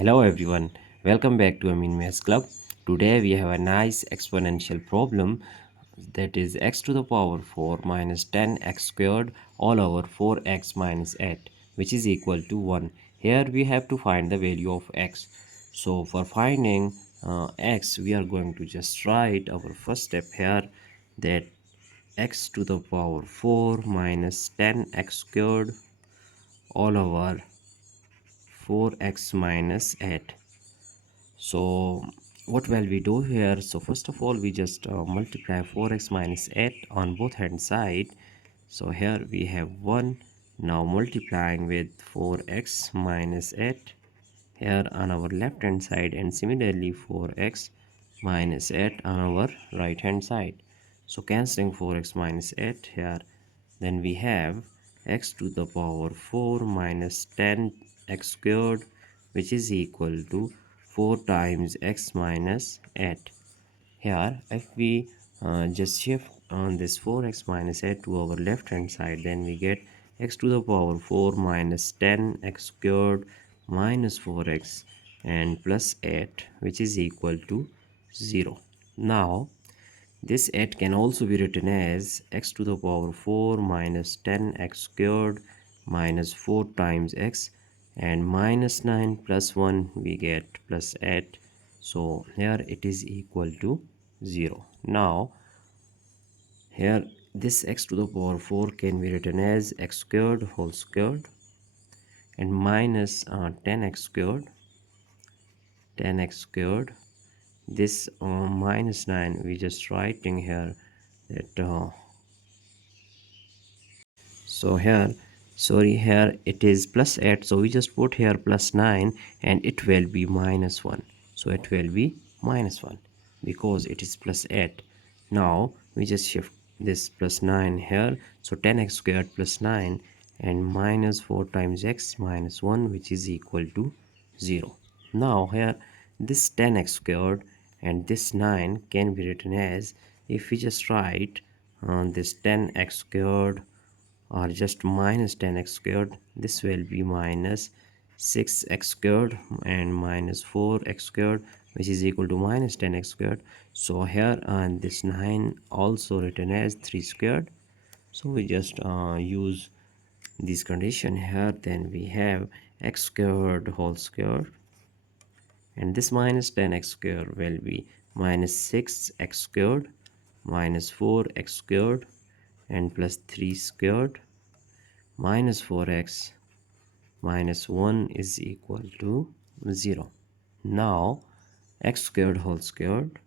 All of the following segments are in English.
Hello everyone, welcome back to Amin Maths Club. Today we have a nice exponential problem that is x to the power 4 minus 10x squared all over 4x minus 8 which is equal to 1. Here we have to find the value of x. So for finding x we are going to just write our first step here that x to the power 4 minus 10x squared all over 4x minus 8. So what will we do here? So first of all we just multiply 4x minus 8 on both hand side. So here we have 1. Now multiplying with 4x minus 8 here on our left hand side, and similarly 4x minus 8 on our right hand side. So cancelling 4x minus 8 here, then we have x to the power 4 minus 10x squared which is equal to 4 times x minus 8. Here if we just shift on this 4x minus 8 to our left hand side, then we get x to the power 4 minus 10x squared minus 4x and plus 8 which is equal to 0. Now this 8 can also be written as x to the power 4 minus 10x squared minus 4 times x and minus 9 plus 1 we get plus 8. So here it is equal to 0. Now here this x to the power 4 can be written as x squared whole squared and minus 10x squared. This minus 9 we just writing here that so here here it is plus 8, so we just put here plus 9 and it will be minus 1. So it will be minus 1 because it is plus 8. Now we just shift this plus 9 here, so 10x squared plus 9 and minus 4 times x minus 1 which is equal to 0. Now here this 10x squared and this 9 can be written as, if we just write this 10x squared or just minus 10x squared, this will be minus 6x squared and minus 4x squared which is equal to minus 10x squared. So here and this 9 also written as 3 squared. So we just use this condition here, then we have x squared whole squared and this minus 10x squared will be minus 6x squared minus 4x squared and plus 3 squared minus 4x minus 1 is equal to 0. Now x squared whole squared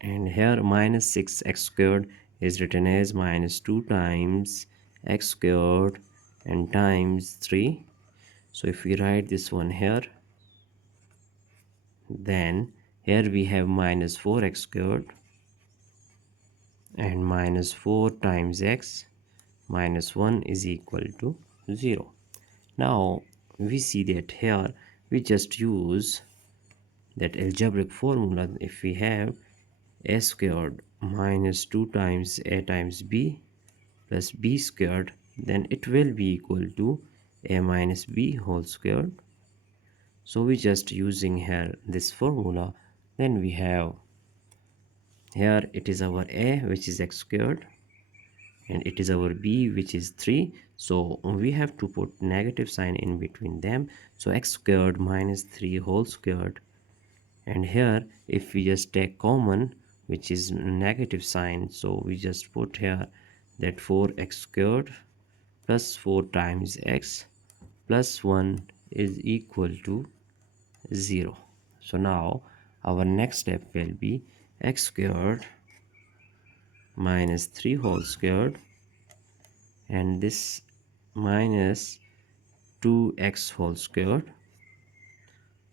and here minus 6x squared is written as minus 2 times x squared and times 3. So if we write this one here, then here we have minus 4x squared and minus 4 times x minus 1 is equal to 0. Now we see that here we just use that algebraic formula. If we have a squared minus 2 times a times b plus b squared, then it will be equal to a minus b whole squared. So we just using here this formula, then we have here it is our a which is x squared and it is our b which is 3. So we have to put negative sign in between them, so x squared minus 3 whole squared, and here if we just take common which is negative sign, so we just put here that 4x squared plus 4 times x plus 1 is equal to 0. So now our next step will be x squared minus 3 whole squared and this minus 2x whole squared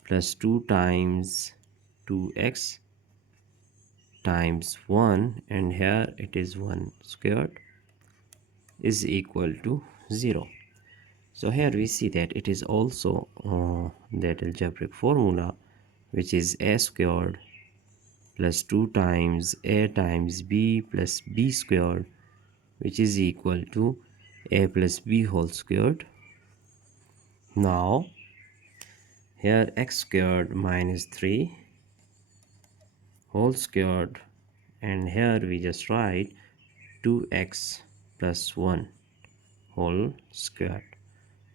plus 2 times 2x times 1, and here it is 1 squared is equal to 0. So here we see that it is also that algebraic formula which is a squared plus 2 times a times b plus b squared which is equal to a plus b whole squared. Now here x squared minus 3 whole squared, and here we just write 2x plus 1 whole squared,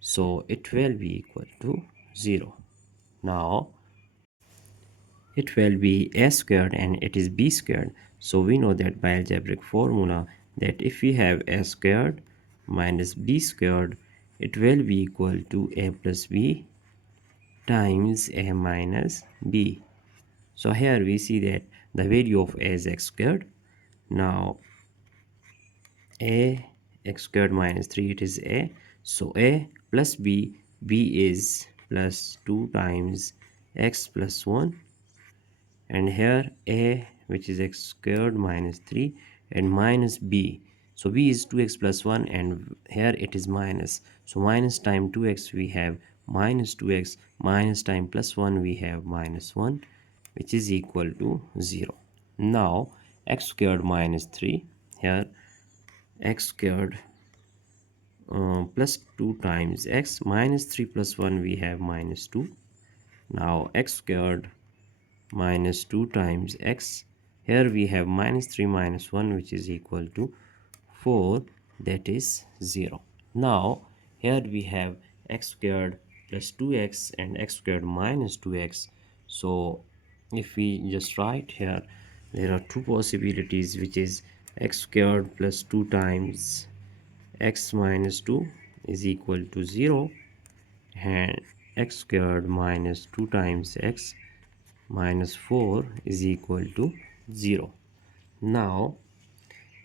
so it will be equal to 0. Now it will be a squared and it is b squared, so we know that by algebraic formula that if we have a squared minus b squared, it will be equal to a plus b times a minus b. So here we see that the value of a is x squared. Now a x squared minus 3, it is a, so a plus b, b is plus 2 times x plus 1, and here a, which is x squared minus 3, and minus b, so b is 2x plus 1, and here it is minus, so minus time 2x we have minus 2x, minus time plus 1 we have minus 1, which is equal to 0. Now x squared minus 3, here x squared plus 2 times x minus 3 plus 1 we have minus 2. Now x squared minus 2 times x, here we have minus 3 minus 1, which is equal to 4, that is 0. Now here we have x squared plus 2x and x squared minus 2x, so if we just write here, there are two possibilities, which is x squared plus 2 times x minus 2 is equal to 0, and x squared minus 2 times x minus 4 is equal to 0. Now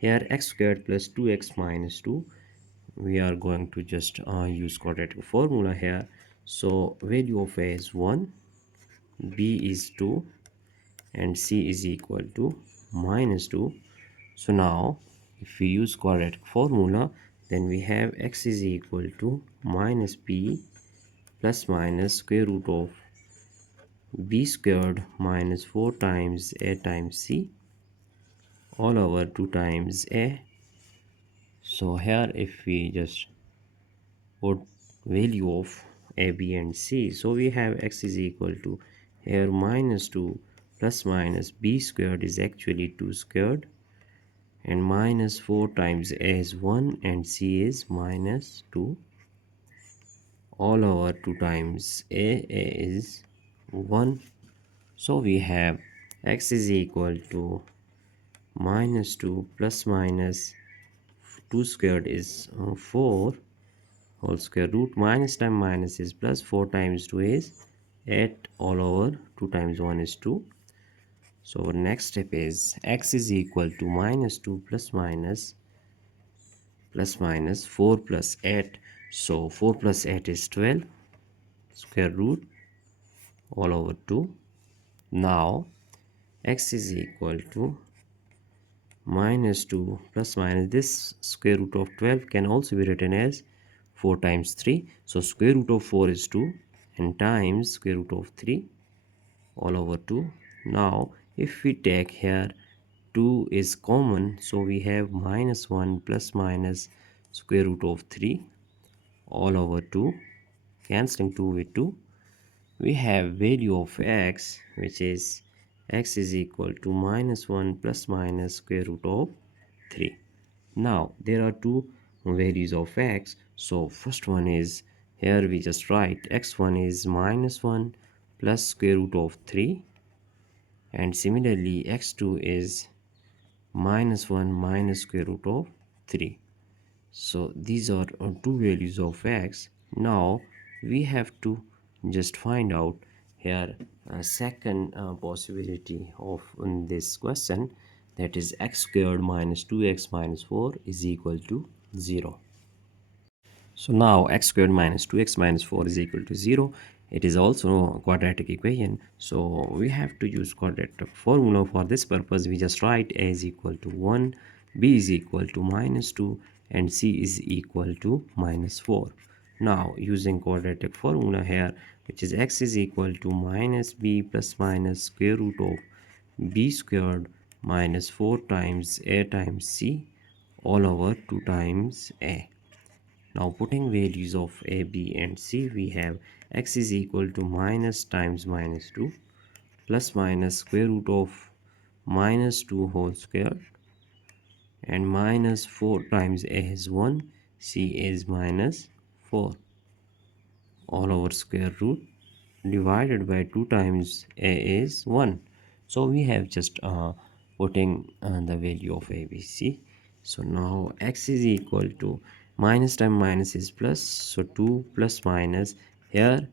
here x squared plus 2x minus 2, we are going to just use quadratic formula here, so value of a is 1, b is 2, and c is equal to minus 2. So now if we use quadratic formula, then we have x is equal to minus b plus minus square root of b squared minus 4 times a times c all over 2 times a. So here if we just put value of a, b and c, so we have x is equal to here minus 2 plus minus b squared is actually 2 squared, and minus 4 times a is 1 and c is minus 2 all over 2 times a is 1. So we have x is equal to minus 2 plus minus 2 squared is 4 whole square root, minus time minus is plus, 4 times 2 is 8 all over 2 times 1 is 2. So our next step is x is equal to minus 2 plus minus 4 plus 8, so 4 plus 8 is 12 square root all over 2. Now x is equal to minus 2 plus minus this square root of 12 can also be written as 4 times 3, so square root of 4 is 2 and times square root of 3 all over 2. Now if we take here 2 is common, so we have minus 1 plus minus square root of 3 all over 2, cancelling 2 with 2. We have value of x, which is x is equal to minus 1 plus minus square root of 3. Now there are two values of x, so first one is here we just write x1 is minus 1 plus square root of 3, and similarly x2 is minus 1 minus square root of 3. So these are two values of x. Now we have to just find out here a second possibility of this question, that is x squared minus 2x minus 4 is equal to 0. So now x squared minus 2x minus 4 is equal to 0. It is also a quadratic equation, so we have to use quadratic formula. For this purpose we just write a is equal to 1, b is equal to minus 2, and c is equal to minus 4. Now using quadratic formula here, which is x is equal to minus b plus minus square root of b squared minus 4 times a times c all over 2 times a. Now putting values of a, b and c, we have x is equal to minus times minus 2 plus minus square root of minus 2 whole square, and minus 4 times a is 1, c is minus 4, all over square root divided by 2 times a is 1. So we have just putting the value of ABC. So now x is equal to minus times minus is plus, so 2 plus minus, here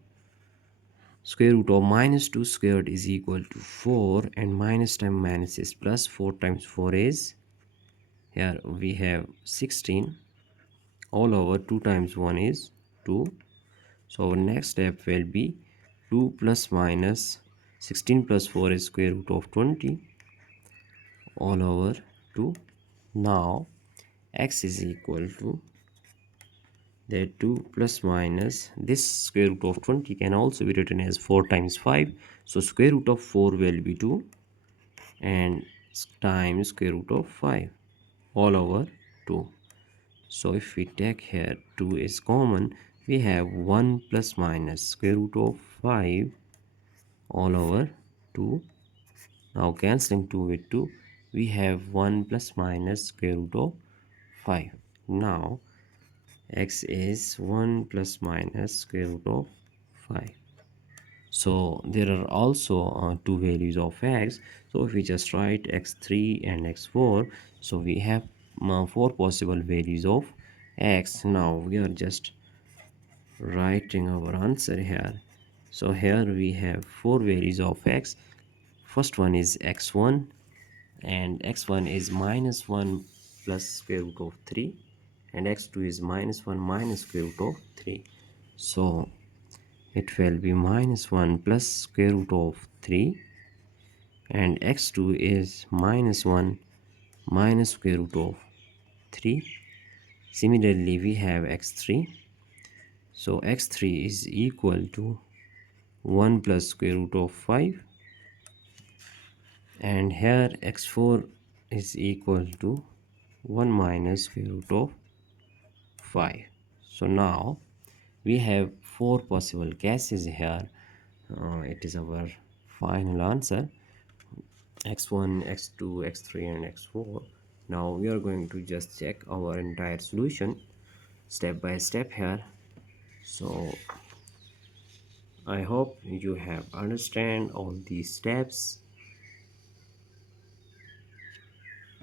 square root of minus 2 squared is equal to 4, and minus times minus is plus, 4 times 4 is, here we have 16, all over 2 times 1 is 2. So our next step will be 2 plus minus 16 plus 4 is square root of 20, all over 2. Now x is equal to that 2 plus minus this square root of 20 can also be written as 4 times 5. So square root of 4 will be 2, and times square root of 5, all over 2. So if we take here 2 is common, we have 1 plus minus square root of 5, all over 2. Now cancelling 2 with 2, we have 1 plus minus square root of 5. Now x is 1 plus minus square root of 5. So there are also two values of x. So if we just write x3 and x4, so we have four possible values of x. Now we are just writing our answer here. So here we have four values of x. First one is x1, and x1 is minus 1 plus square root of 3, and x2 is minus 1 minus square root of 3. So it will be minus 1 plus square root of 3, and x2 is minus 1 minus square root of 3. Similarly we have x3, so x3 is equal to 1 plus square root of 5, and here x4 is equal to 1 minus square root of 5. So now we have four possible cases here. It is our final answer: x1, x2, x3 and x4. Now we are going to just check our entire solution step by step here. So I hope you have understand all these steps.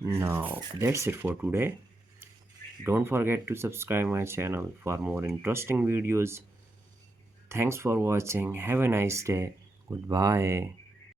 Now that's it for today. Don't forget to subscribe my channel for more interesting videos. Thanks for watching. Have a nice day. Goodbye.